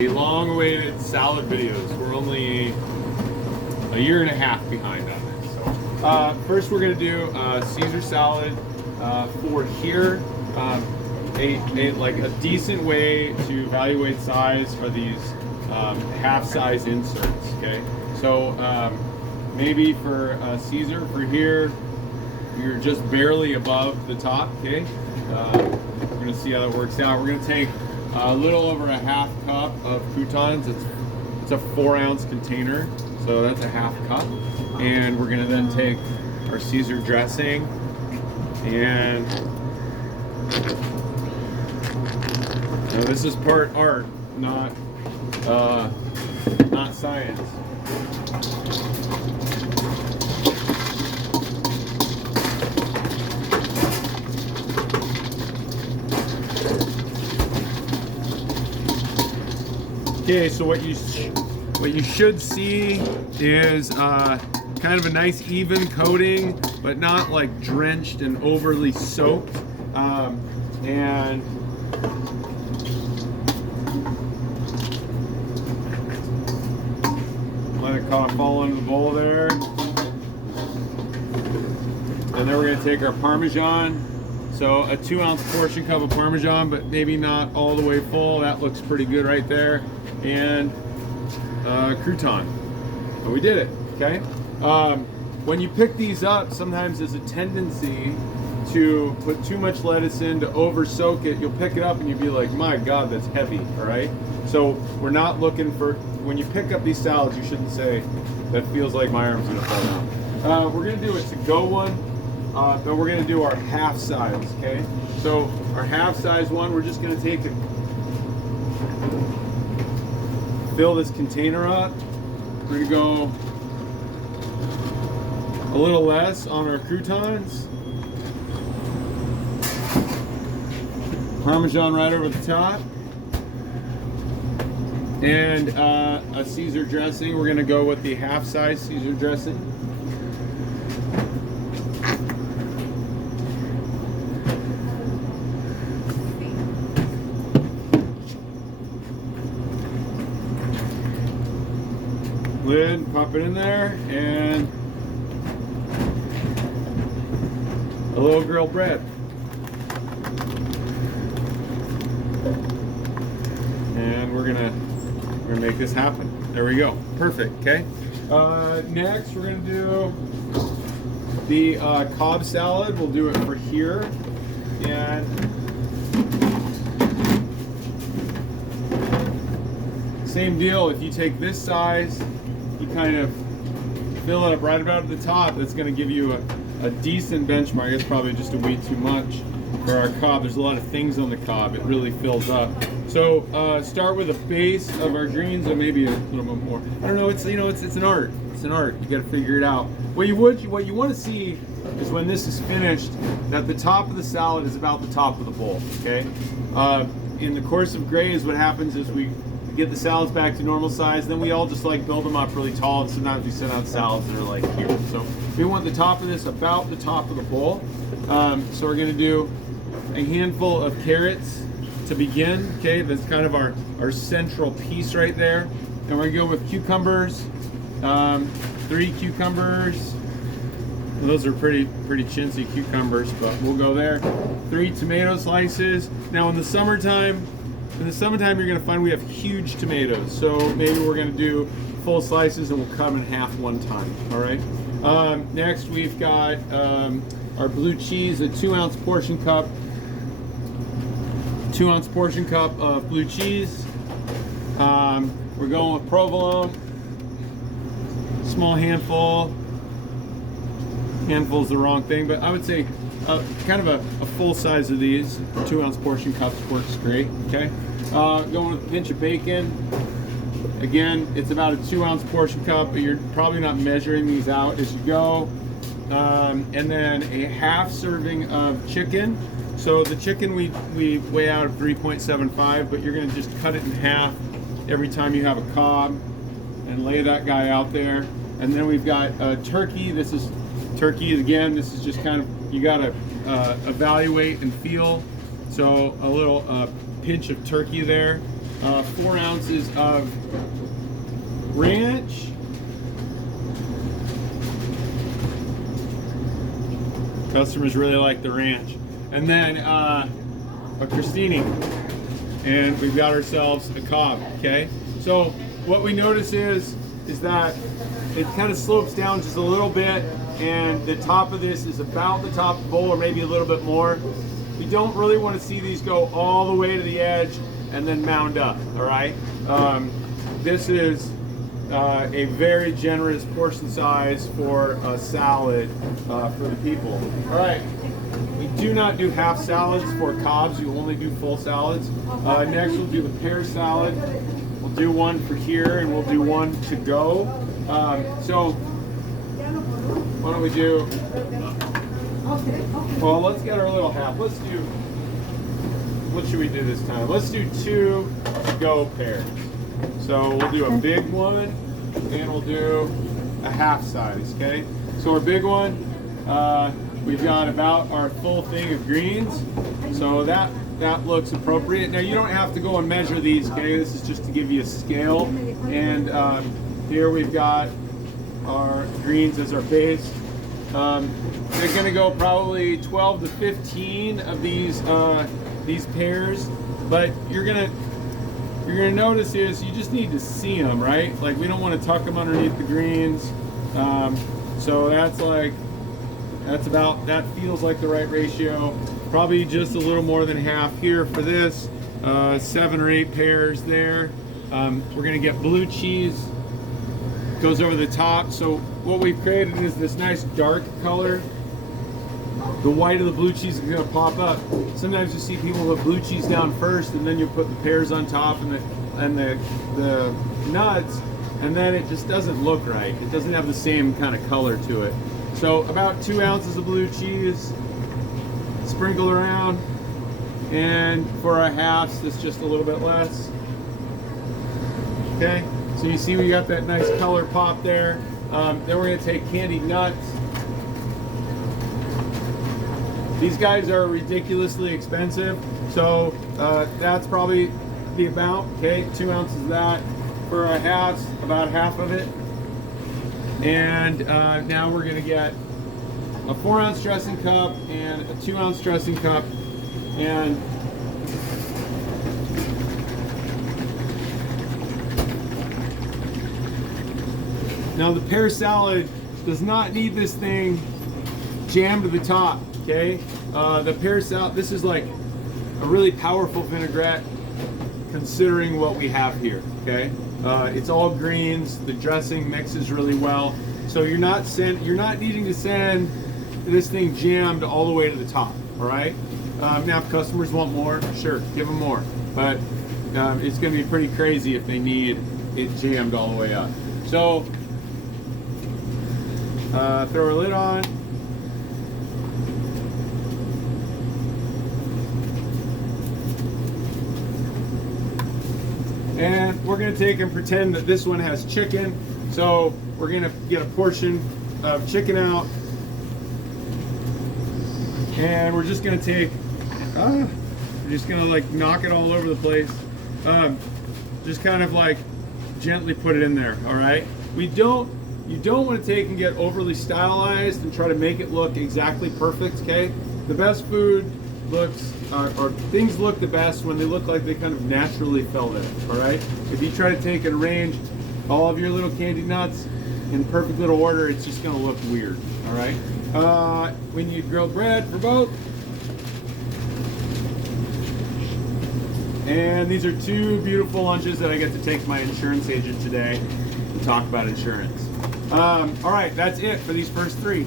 Long-awaited salad videos. We're only a year and a half behind on this. So, first we're gonna do Caesar salad for here. A decent way to evaluate size are these half-size inserts. Okay, so maybe for Caesar for here, you're just barely above the top. Okay, we're gonna see how that works out. We're gonna take a little over a half cup of croutons. It's a 4-ounce container, so that's a half cup. And we're gonna then take our Caesar dressing and now this is part art, not science. Okay, so what you should see is kind of a nice even coating, but not like drenched and overly soaked. And let it kind of fall into the bowl there. And then we're gonna take our Parmesan. So a 2-ounce portion cup of Parmesan, but maybe not all the way full. That looks pretty good right there. And crouton. And we did it, okay? When you pick these up, sometimes there's a tendency to put too much lettuce in, to over soak it. You'll pick it up and you'll be like, my God, that's heavy, all right? So we're not looking for, when you pick up these salads, you shouldn't say, that feels like my arm's gonna fall down. We're gonna do a to-go one, but we're gonna do our half size, okay? So our half size one, we're just gonna take it, fill this container up. We're gonna go a little less on our croutons. Parmesan right over the top. And a Caesar dressing. We're gonna go with the half-size Caesar dressing. Lid, pop it in there, and a little grilled bread. And we're gonna make this happen. There we go. Perfect. Okay. Next, we're gonna do the Cobb salad. We'll do it for here, and same deal. If you take this size, you kind of fill it up right about at the top. That's going to give you a decent benchmark. It's probably just a wee too much for our Cobb. There's a lot of things on the Cobb. It really fills up. So start with a base of our greens, or maybe a little bit more. I don't know. It's it's an art. It's an art. You got to figure it out. What you want to see is when this is finished, that the top of the salad is about the top of the bowl. Okay. In the course of Graze, what happens is we get the salads back to normal size, then we all just like build them up really tall, and sometimes we send out salads that are like here. So we want the top of this about the top of the bowl. So we're gonna do a handful of carrots to begin. Okay, that's kind of our central piece right there. And we're gonna go with cucumbers, 3 cucumbers. Well, those are pretty chintzy cucumbers, but we'll go there. 3 tomato slices. Now in the summertime, you're gonna find we have huge tomatoes, so maybe we're gonna do full slices and we'll cut them in half one time. All right. Next, we've got our blue cheese, a 2-ounce portion cup. 2-ounce portion cup of blue cheese. We're going with provolone. Small handful. Handful's the wrong thing, but I would say kind of a full size of these. 2-ounce portion cups works great. Okay. Going with a pinch of bacon. Again, it's about a 2-ounce portion cup, but you're probably not measuring these out as you go. And then a half serving of chicken. So the chicken we weigh out at 3.75, but you're gonna just cut it in half every time you have a Cobb and lay that guy out there. And then we've got turkey. This is turkey again. This is just kind of, you gotta evaluate and feel. So a little pinch of turkey there. 4 ounces of ranch. Customers really like the ranch. And then a crostini. And we've got ourselves a Cobb, okay? So what we notice is that it kind of slopes down just a little bit, and the top of this is about the top of the bowl, or maybe a little bit more. We don't really want to see these go all the way to the edge and then mound up, all right? This is a very generous portion size for a salad for the people. All right, we do not do half salads for Cobbs. You only do full salads. Next, we'll do the pear salad. We'll do one for here, and we'll do one to go. So, what do we do? Well, let's get our little half. Let's do, what should we do this time? Let's do 2 to-go pears. So we'll do a big one, and we'll do a half size, okay? So our big one, we've got about our full thing of greens. So that looks appropriate. Now you don't have to go and measure these, okay? This is just to give you a scale. And here we've got our greens as our base. They're gonna go probably 12 to 15 of these pears, but you're gonna notice is you just need to see them, right? Like we don't want to tuck them underneath the greens. So that feels like the right ratio. Probably just a little more than half here for this. 7 or 8 pears there. We're gonna get blue cheese. Goes over the top. So what we've created is this nice dark color. The white of the blue cheese is going to pop up. Sometimes you see people put blue cheese down first, and then you put the pears on top and the nuts, and then it just doesn't look right. It doesn't have the same kind of color to it. So about 2 ounces of blue cheese, sprinkle around, and for our halves, it's just a little bit less. Okay, so you see we got that nice color pop there. Then we're going to take candied nuts. These guys are ridiculously expensive, so that's probably the amount. Okay, 2 ounces of that. For our halves, about half of it. And now we're gonna get a 4-ounce dressing cup and a 2-ounce dressing cup. And now the pear salad does not need this thing jammed to the top. Okay, the pear salad, this is like a really powerful vinaigrette considering what we have here, okay? It's all greens, the dressing mixes really well. So you're not needing to send this thing jammed all the way to the top, all right? Now if customers want more, sure, give them more. But it's gonna be pretty crazy if they need it jammed all the way up. So throw our lid on. And we're gonna take and pretend that this one has chicken. So we're gonna get a portion of chicken out. And we're just gonna take, we're just gonna like knock it all over the place. Just kind of like gently put it in there, all right? You don't wanna take and get overly stylized and try to make it look exactly perfect, okay? The best food looks, or things look the best when they look like they kind of naturally fell there, all right? If you try to take and arrange all of your little candy nuts in perfect little order, it's just gonna look weird, all right? We need grilled bread for both. And these are 2 beautiful lunches that I get to take to my insurance agent today to talk about insurance. All right, that's it for these first 3.